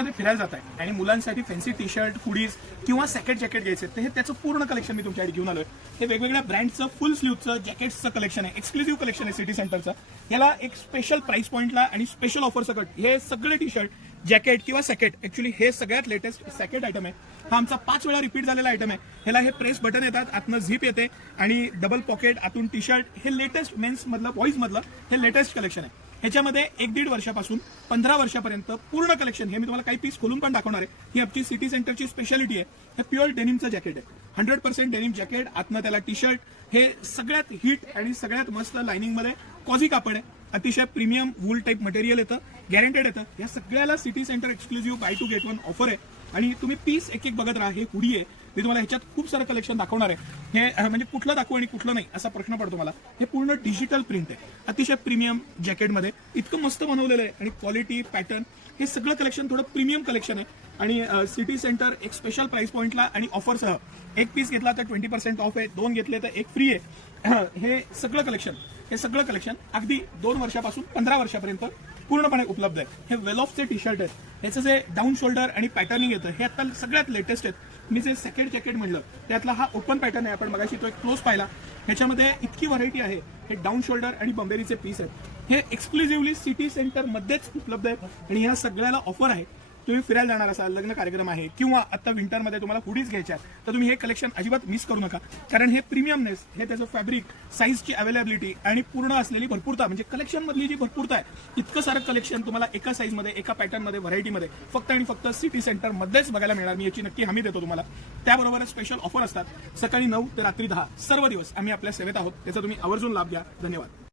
सिटीमध्ये फिरायला जात आहे आणि मुलांसाठी फॅन्सी टी शर्ट हुडीज किंवा सॅकेट जॅकेट घ्यायचे तर हे त्याचं पूर्ण कलेक्शन मी तुमच्यासाठी घेऊन आलोय। हे वेगवेगळ्या ब्रँडचं फुल स्लीवचं जॅकेट्सचं कलेक्शन आहे, एक्सक्लुझिव्ह कलेक्शन आहे सिटी सेंटरचं। याला एक स्पेशल प्राइस पॉईंटला आणि स्पेशल ऑफर सकट हे सगळे टी शर्ट जॅकेट किंवा सॅकेट, ऍक्च्युली हे सगळ्यात लेटेस्ट सॅकेट आयटम आहे। हा आमचा 5 वेळा रिपीट झालेला आयटम आहे। ह्याला हे प्रेस बटन येतात, आतनं झिप येते आणि डबल पॉकेट, आतून टी शर्ट। हे लेटेस्ट मेन्स मधलं बॉईज मधलं हे लेटेस्ट कलेक्शन आहे। ह्याच्यामध्ये 1-1.5 वर्षापासून 15 वर्षापर्यंत पूर्ण कलेक्शन हे मी तुम्हाला काही पीस खोलून पण दाखवणार आहे। ही आमची सिटी सेंटरची स्पेशालिटी आहे। हे प्युअर डेनिमचं जॅकेट आहे, 100% डेनिम जॅकेट, आतनं त्याला टी शर्ट। हे सगळ्यात हिट आणि सगळ्यात मस्त लाइनिंग मध्ये कॉझी कापड आहे, अतिशय प्रीमियम वूल टाइप मटेरियल येतं, गॅरंटेड येतं। या सगळ्याला city centre exclusive buy 2 get 1 offer आहे आणि तुम्ही पीस एक एक बघत राहा। हे हुडी आहे, मी तुम्हाला ह्याच्यात खूप सारं कलेक्शन दाखवणार आहे। हे म्हणजे कुठलं दाखवू आणि कुठलं नाही असा प्रश्न पडतो मला। हे पूर्ण डिजिटल प्रिंट आहे, अतिशय प्रीमियम जॅकेटमध्ये इतकं मस्त बनवलेलं आहे आणि क्वालिटी पॅटर्न हे सगळं कलेक्शन थोडं प्रीमियम कलेक्शन आहे। आणि सिटी सेंटर एक स्पेशल प्राइस पॉईंटला आणि ऑफरसह एक पीस घेतला तर 20% ऑफ आहे, 2 घेतले तर 1 फ्री आहे। हे सगळं कलेक्शन अगदी 2 वर्षापासून 15 वर्षापर्यंत पूर्णपणे उपलब्ध आहे। हे वेलऑफचे टी शर्ट आहेत, ह्याचं जे डाऊन शोल्डर आणि पॅटर्निंग येतं हे आता सगळ्यात लेटेस्ट आहेत। मी जे सॅकेट जॅकेट म्हटलं त्यातला हा ओपन पॅटर्न आहे, आपण मगाशी तो एक क्लोज पाहिला। ह्याच्यामध्ये इतकी व्हरायटी आहे। हे डाऊन शोल्डर आणि बंबेरीचे पीस आहेत, हे एक्सक्लुझिव्हली सिटी सेंटर मध्येच उपलब्ध आहेत आणि ह्या सगळ्याला ऑफर आहे। तुम्ही फिरायला जाणार असाल, लग्न कार्यक्रम आहे किंवा आता विंटरमध्ये तुम्हाला हुडीज घ्यायच्या तर तुम्ही हे कलेक्शन अजिबात मिस करू नका, कारण हे प्रीमियमनेस, हे त्याचं फॅब्रिक, साईजची अवेलेबिलिटी आणि पूर्ण असलेली भरपूरता, म्हणजे कलेक्शन मधली जी भरपूरता आहे, इतकं सारं कलेक्शन तुम्हाला एका साईजमध्ये, एका पॅटर्नमध्ये, व्हरायटीमध्ये फक्त आणि फक्त सिटी सेंटर मध्येच बघायला मिळणार। मी याची नक्की हमी देतो तुम्हाला। त्याबरोबर स्पेशल ऑफर असतात, सकाळी 9 ते रात्री 10 सर्व दिवस आम्ही आपल्या सेवेत आहोत, त्याचा तुम्ही आवर्जून लाभ घ्या। धन्यवाद।